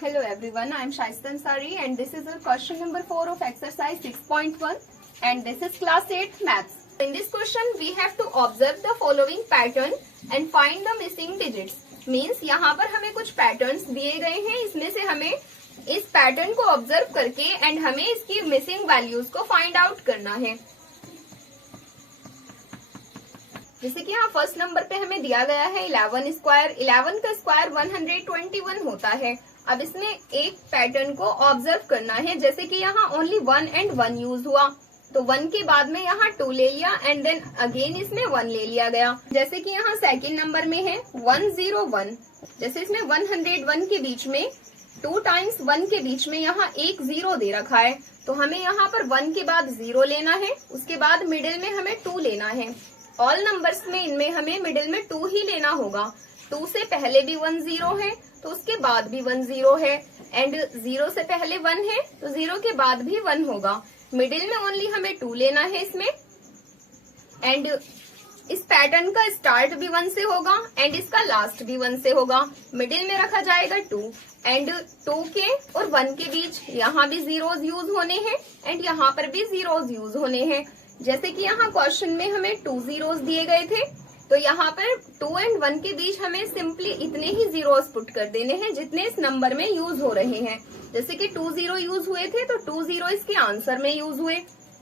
Hello everyone, I am Shaista Ansari and this is the question number 4 of exercise 6.1 and this is class 8 maths. In this question we have to observe the following pattern and find the missing digits. Means यहाँ पर हमें कुछ patterns दिए गए हैं, इसमें से हमें इस पैटर्न को ऑब्जर्व करके एंड हमें इसकी मिसिंग वैल्यूज को फाइंड आउट करना है। जैसे कि यहाँ फर्स्ट नंबर पे हमें दिया गया है 11 स्क्वायर, 11 का स्क्वायर 121 होता है। अब इसमें एक पैटर्न को ऑब्जर्व करना है, जैसे कि यहाँ ओनली 1 and 1 यूज हुआ, तो 1 के बाद में यहाँ 2 ले लिया एंड देन अगेन इसमें 1 ले लिया गया। जैसे कि यहाँ सेकंड नंबर में है 101, जैसे इसमें 101 के बीच में 2 टाइम्स 1 के बीच में यहाँ एक 0 दे रखा है, तो हमें यहाँ पर 1 के बाद 0 लेना है, उसके बाद मिडिल में हमें 2 लेना है। ऑल नंबर्स में इनमें हमें मिडिल में 2 ही लेना होगा। 2 से पहले भी 1 0 है तो उसके बाद भी 1 0 है एंड 0 से पहले 1 है तो 0 के बाद भी 1 होगा। मिडिल में ओनली हमें 2 लेना है इसमें एंड इस पैटर्न का स्टार्ट भी 1 से होगा एंड इसका लास्ट भी 1 से होगा। मिडिल में रखा जाएगा 2 एंड 2 के और 1 के बीच यहाँ भी जीरोज यूज होने हैं एंड यहाँ पर भी जीरोज यूज होने हैं। जैसे कि यहाँ क्वेश्चन में हमें 2 जीरोज दिए गए थे, तो यहाँ पर 2 and 1 के बीच हमें सिंपली इतने ही जीरोज पुट कर देने हैं जितने इस नंबर में यूज हो रहे हैं। जैसे कि 2 0 यूज हुए थे तो 2 0 इसके आंसर में यूज हुए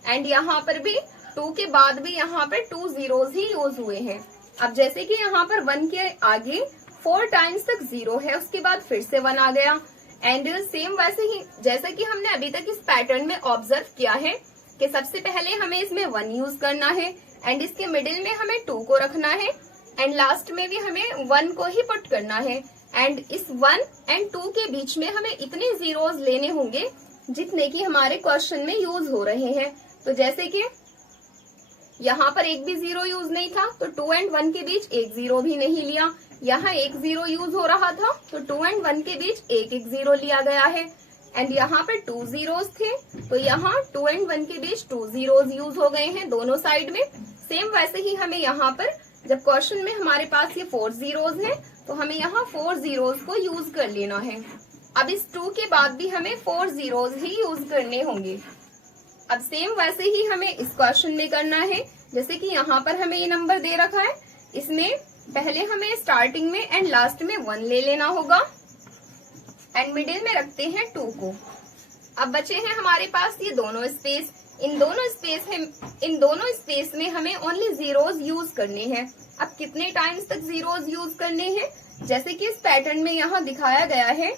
एंड यहाँ पर भी 2 के बाद भी यहाँ पर 2 जीरोज ही यूज हुए हैं। अब जैसे कि यहाँ पर 1 के आगे 4 टाइम्स तक 0 है, उसके बाद फिर से 1 आ गया एंड सेम वैसे ही जैसा कि हमने अभी तक इस पैटर्न में ऑब्जर्व किया है कि सबसे पहले हमें इसमें 1 यूज करना है एंड इसके मिडिल में हमें 2 को रखना है एंड लास्ट में भी हमें 1 को ही पुट करना है एंड इस 1 and 2 के बीच में हमें इतने जीरोज लेने होंगे जितने कि हमारे क्वेश्चन में यूज हो रहे हैं। तो जैसे कि यहाँ पर एक भी 0 यूज नहीं था तो 2 and 1 के बीच एक 0 भी नहीं लिया। यहाँ एक 0 यूज हो रहा था तो 2 and 1 के बीच एक 0 लिया गया है एंड यहाँ पर 2 जीरोज थे तो यहाँ 2 and 1 के बीच 2 जीरोज यूज हो गए हैं दोनों साइड में। सेम वैसे ही हमें यहाँ पर जब क्वेश्चन में हमारे पास ये 4 जीरोज हैं तो हमें यहाँ 4 जीरोज को यूज कर लेना है। अब इस 2 के बाद भी हमें 4 जीरोज ही यूज करने होंगे। अब सेम वैसे ही हमें इस क्वेश्चन में करना है, जैसे कि यहाँ पर हमें ये नंबर दे रखा है, इसमें पहले हमें स्टार्टिंग में एंड लास्ट में 1 ले लेना होगा एंड मिडिल में रखते हैं 2 को। अब बचे हैं हमारे पास ये दोनों स्पेस, इन दोनों स्पेस में हमें ओनली जीरोज यूज करने हैं। अब कितने टाइम्स तक जीरोज यूज करने हैं, जैसे कि इस पैटर्न में यहाँ दिखाया गया है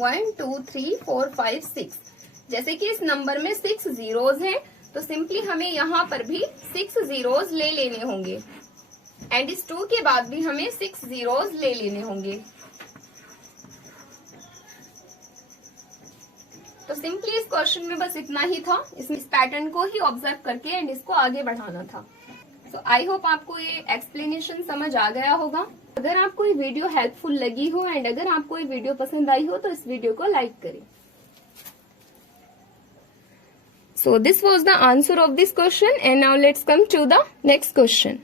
1 2 3 4 5 6, जैसे कि इस नंबर में 6 जीरोज हैं तो सिंपली हमें यहाँ पर भी 6 जीरोज ले लेने होंगे एंड इस 2 के बाद भी हमें 6 जीरोज ले लेने होंगे। तो सिंपली इस क्वेश्चन में बस इतना ही था, इस पैटर्न को ही ऑब्जर्व करके एंड इसको आगे बढ़ाना था। सो आई होप आपको ये एक्सप्लेनेशन समझ आ गया होगा। अगर आपको ये वीडियो हेल्पफुल लगी हो एंड अगर आपको ये वीडियो पसंद आई हो तो इस वीडियो को लाइक करें। So this was the answer of this question and now let's come to the next question.